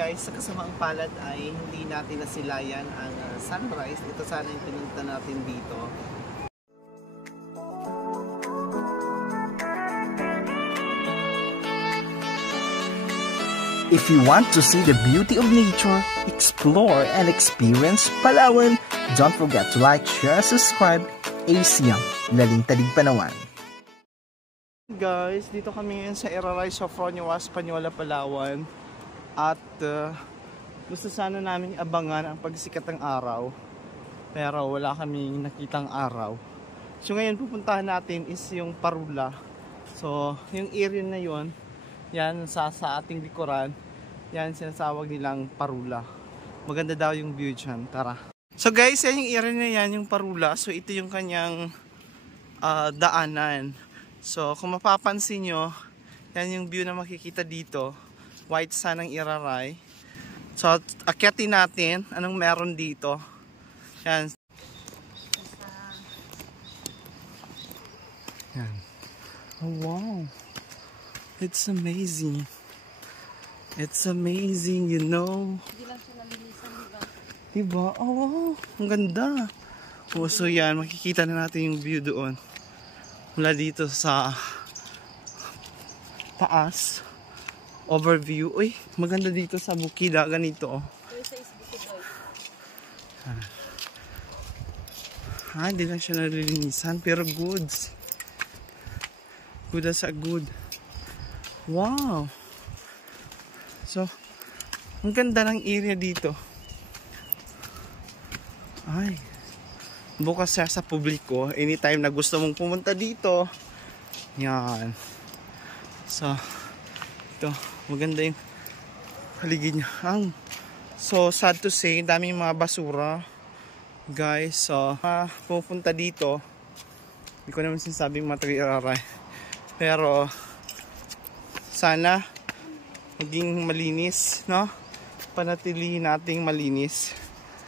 Guys, sa kasamaang palad ay hindi natin nasilayan ang sunrise. Ito sana yung pinunta natin dito. If you want to see the beauty of nature, explore and experience Palawan, don't forget to like, share, and subscribe. ASEAN, Laling Talig Panawan. Guys, dito kami ngayon sa Iraray, Sofronia, Española, Palawan. At gusto sana namin abangan ang pagsikat ng araw. Pero wala kaming nakitang araw. So ngayon pupuntahan natin is yung Parula. So yung area na yon, yan sa ating likuran, yan sinasawag nilang Parula. Maganda daw yung view dyan, tara. So guys, yan yung area na yan, yung Parula. So ito yung kanyang daanan. So kung mapapansin nyo, yan yung view na makikita dito. White sand ng Iraray. So akyatin natin anong meron dito. Yan. Yan. Oh wow. It's amazing. It's amazing, you know. Hindi lang siya nalilisan, diba? Oh wow, ang ganda. Oh, so yan, makikita na natin yung view doon. Mula dito sa taas. Overview. Uy, maganda dito sa bukida. Ganito. Hindi lang siya nalilinisan. Pero goods. Good as a good. Wow. So, ang ganda ng area dito. Ay. Bukas siya sa publiko. Anytime na gusto mong pumunta dito. Yan. So, ito. Maganda yung paligid niya. So sad to say, daming mga basura. Guys, so pupunta dito. Hindi ko naman sinasabing matag-Iraray. Pero sana maging malinis, no? Panatilihin nating malinis.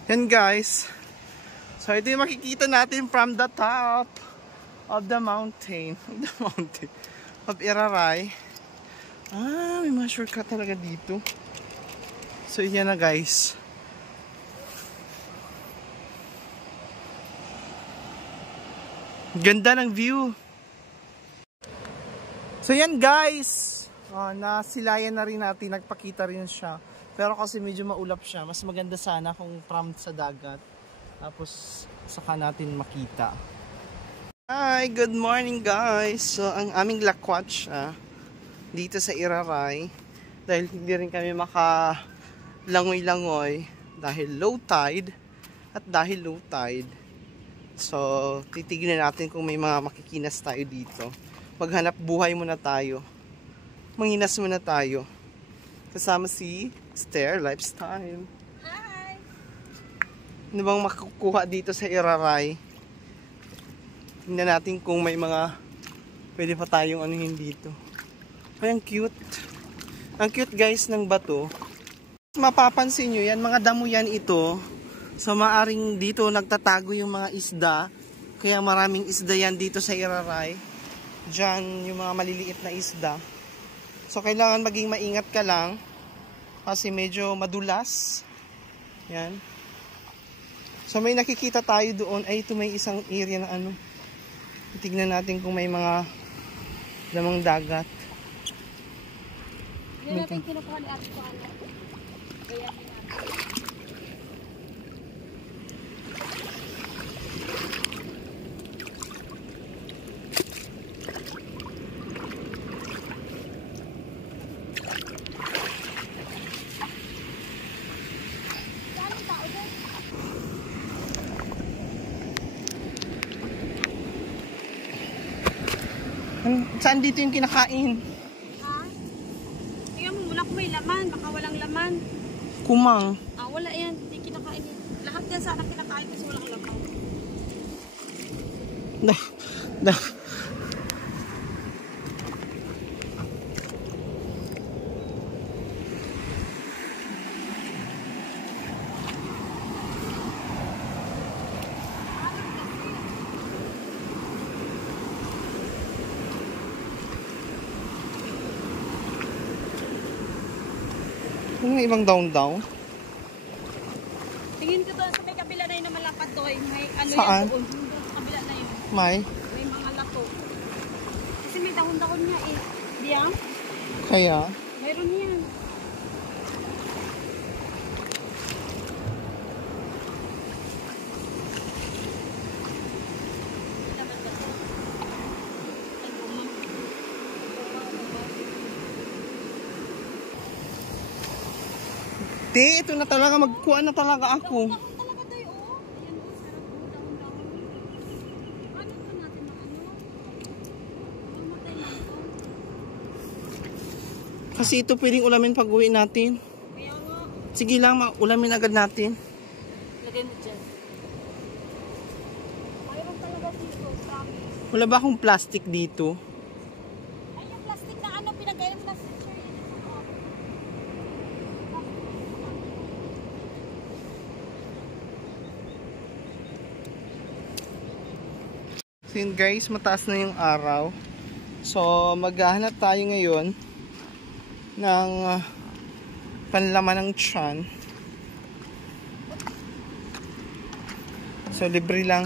Yan guys. So ito yung makikita natin from the top of the mountain. Of Iraray. May mga shortcut talaga dito. So, yan na guys. Ganda ng view. So, yan guys. Nasilayan na rin natin. Nagpakita rin siya. Pero kasi medyo maulap siya. Mas maganda sana kung from sa dagat. Tapos, saka natin makita. Hi, good morning guys. So, ang aming lakwatch, dito sa Iraray dahil hindi rin kami makalangoy-langoy dahil low tide so titignan natin kung may mga makikinas tayo dito. Maghanap buhay muna tayo, manghinas muna tayo kasama si Esther Lifestyle. Hi! Ano bang makukuha dito sa Iraray? Tingnan natin kung may mga pwede pa tayong anuhin dito. Ay, ang cute. Ang cute guys ng bato. Mapapansin nyo yan, mga damo yan ito. So maaring dito nagtatago yung mga isda. Kaya maraming isda yan dito sa Iraray. Diyan yung mga maliliit na isda. So kailangan maging maingat ka lang. Kasi medyo madulas. Yan. So may nakikita tayo doon. Ay, ito may isang area na ano. Tignan natin kung may mga lamang dagat. Hindi natin kinukuha ni Ate Juana. Kaya natin. Saan dito yung kinakain? May laman, baka walang laman. Kumang. Wala yan, hindi kinakain yan. Lahat yan sana kinakain kasi walang laman. Ano nga ibang down-down? Tingin ko doon sa may kabila na yun na malapad doon. May ano Saan? yan doon. Doon sa kabila na yun. May? May mga lato. Kasi may dahon-dahon nga eh. Diyan? Kaya? Mayroon yan. Di, ito na talaga. Magkuha na talaga ako. Dahon talaga tayo, oh. Ayan, oh, sarap po, dahon-dahon. Ano to natin na ano? Mamatay lang to. Kasi ito pwedeng ulamin pag uwi natin. Kaya nga, Sige lang, ulamin agad natin. lagay mo dyan. Mayroon talaga dito, promise. Wala ba akong plastic dito? Ay, yung plastic na ano, pinagayang plastic sir, yun ito. Oh. So yun guys, mataas na yung araw. So maghahanap tayo ngayon ng panlaman ng tiyan. So libre lang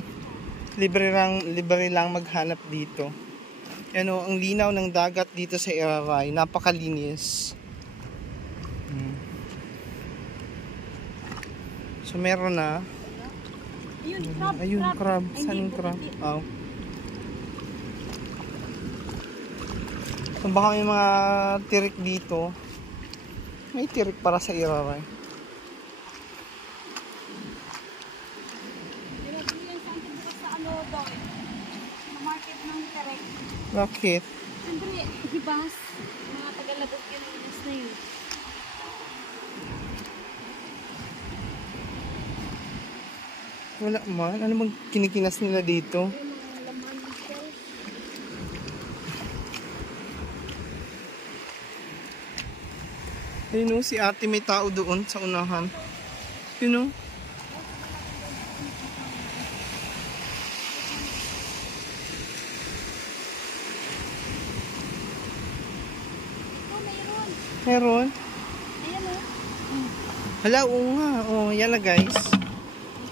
maghanap dito. Yan o, ang linaw ng dagat dito sa Iraray, napakalinis. So meron na. Ayun, crab. Ayun, crab. Ay, Saan yung hindi, crab? hindi. Oh. So baka may mga tirik dito. May tirik para sa Iraray. Nilagay yan sa akin bukas sa ano doon. Sa market ng Terek. Bakit? Siyempre, hibas. Mga tagalabot yun ang inas na yun. Wala man. Ano bang kinikinas nila dito? Yung mga laman dito. Ayun o, si ate may tao doon sa unahan. Yun o. Oh, mayroon. Meron. Ayan o. Hala, oo nga. Oh, yan na guys.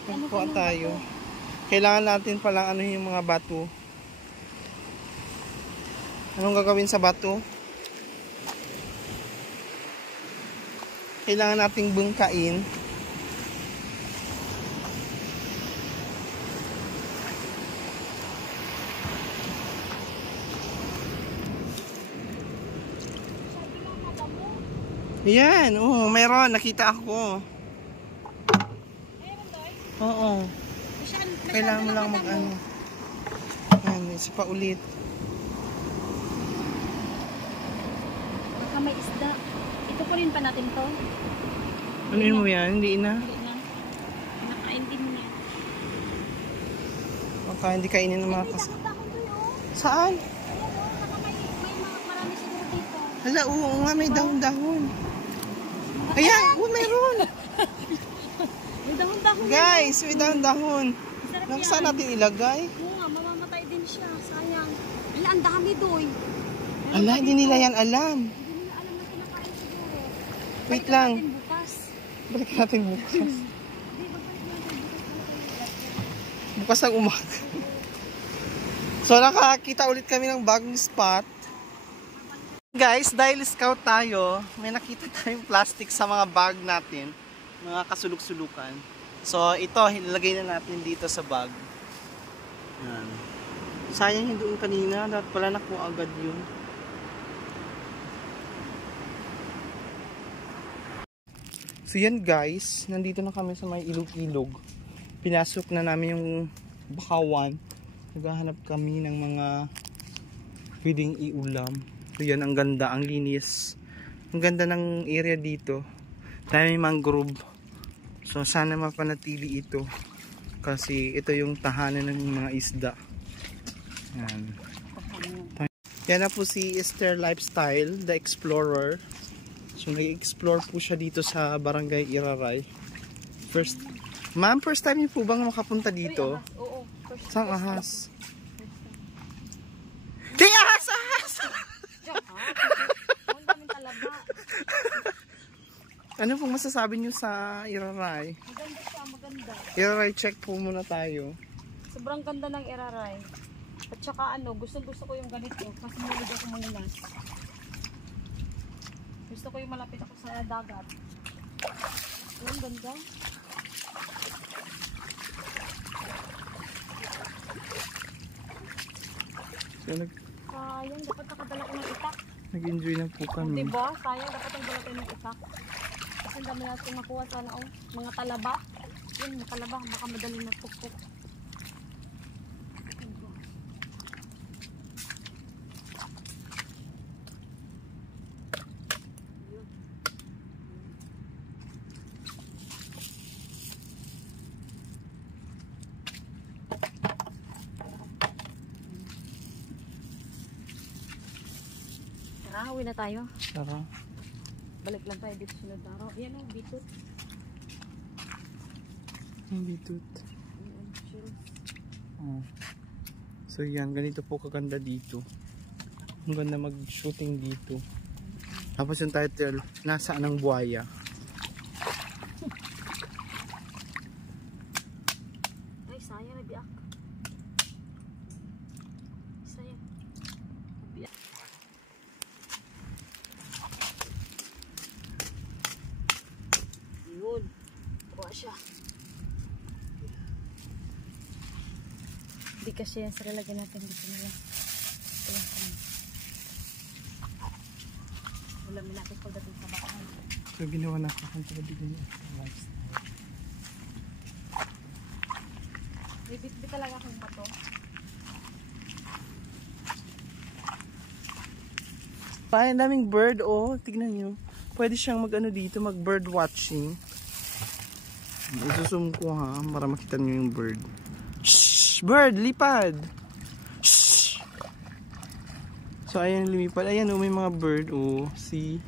Ano Magkuha pa tayo. Kailangan natin palang ano yung mga bato. Anong gagawin sa bato? Kailangan nating bungkain. Sabi lang madamo. Yan, oh, meron. Nakita ako. Mayroon doon. Oo. Kailangan mo lang mag-ano. Yan, isa pa ulit. Baka may isda. Ito po rin pa natin to. Ano yun mo yan? Hindi na. Hindi na. Nakain din niya. Baka hindi kainin ng mga May dahon-dahon doon oh. Saan? Ayan oh. Baka may marami siguro dito. Hala, oo nga, may dahon-dahon. Ayan, oh, meron. May dahon-dahon. Guys, may dahon-dahon. Sarap Nang yan. saan natin ilagay? Oo nga, mamamatay din siya. Sayang. Ala, ang dami doy. Ala, hindi nila yan alam. Hindi nila alam na kinakain siguro. Wait Balikan lang. natin bukas. Balik natin bukas. Hindi, babalik natin bukas. Bukas ng umaga. So, nakakita ulit kami ng bagong spot. Guys, dahil scout tayo, may nakita tayong plastic sa mga bag natin. Mga kasuluk-sulukan. So, ito, ilagay na natin dito sa bag. Yan. Sayang yung doon kanina. Dapat pala nakuha agad yun. So, yan guys. Nandito na kami sa may ilog-ilog. Pinasok na namin yung bakawan. Naghahanap kami ng mga pwedeng iulam. So, yan. Ang ganda. Ang linis. Ang ganda ng area dito. Dahil may mangrove. So sana mapanatili ito kasi ito yung tahanan ng mga isda. Yan. Yan na po si Esther Lifestyle, the explorer. So nag-explore po siya dito sa Barangay Iraray. Ma'am, first time niyo po bang makapunta dito? Oo. Saan ahas? Di ahas! Diyan ha? Ang daming talaba. Ano pong masasabi nyo sa Iraray? Maganda siya, maganda. Iraray check po muna tayo. Sobrang ganda ng Iraray. At saka ano, gusto ko yung ganito. Kasi malig ako manginas. Gusto ko yung malapit ako sa dagat. Ang ganda. So, Sayang, dapat nakadala ko ng itak. nag-enjoy na po kami. Diba? Sayang, dapat ang dala tayo ng itak. Kasi ang dami natin makuha sana mga talaba. Yun, mga talaba. Baka madali magpukpuk. Tara, uwi na tayo. Tara. Balik lang tayo dito sunod na araw. Yan o, bitut. Hindi tut. Chill. Oh. So yan, ganito po kaganda dito. Ang ganda mag-shooting dito. Tapos yung title, Nasaan ang buhaya? Ay, sayang, nabiyak. Sayang. Nabiyak. Yun. Kuha siya. Hindi kasi yan. Sara lagyan natin dito na lang. Ayan kami. Ulamin natin pagdating sa bakaan. So ginawa na ako kung talaga din yung lifestyle. May bitbit talaga akong bato. Ay, ang daming bird, oh. Tignan nyo. Pwede siyang mag-ano dito, mag-bird watching. Isusum ko ha, para makita nyo yung bird. Shhh! Bird, lipad! Shhh! So, ayan, lumipad. Ayan, oh, may mga bird, oh. See?